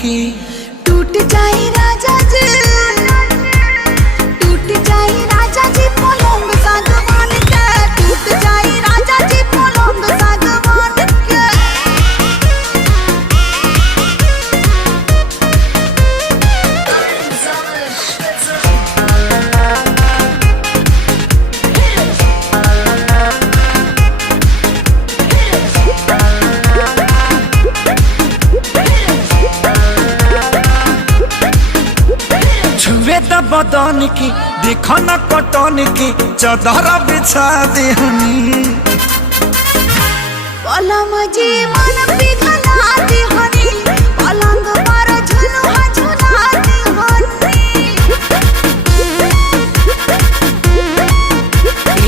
की। टूट जाए राजा जी, टूट जाए राजा जी पलंग सागवान के, टूट जाए राजा जी पलंग सागवान के। छुए द बदन की देखो न कटन की, चादर बिछा देहनी। पलम जी मन पिघला दे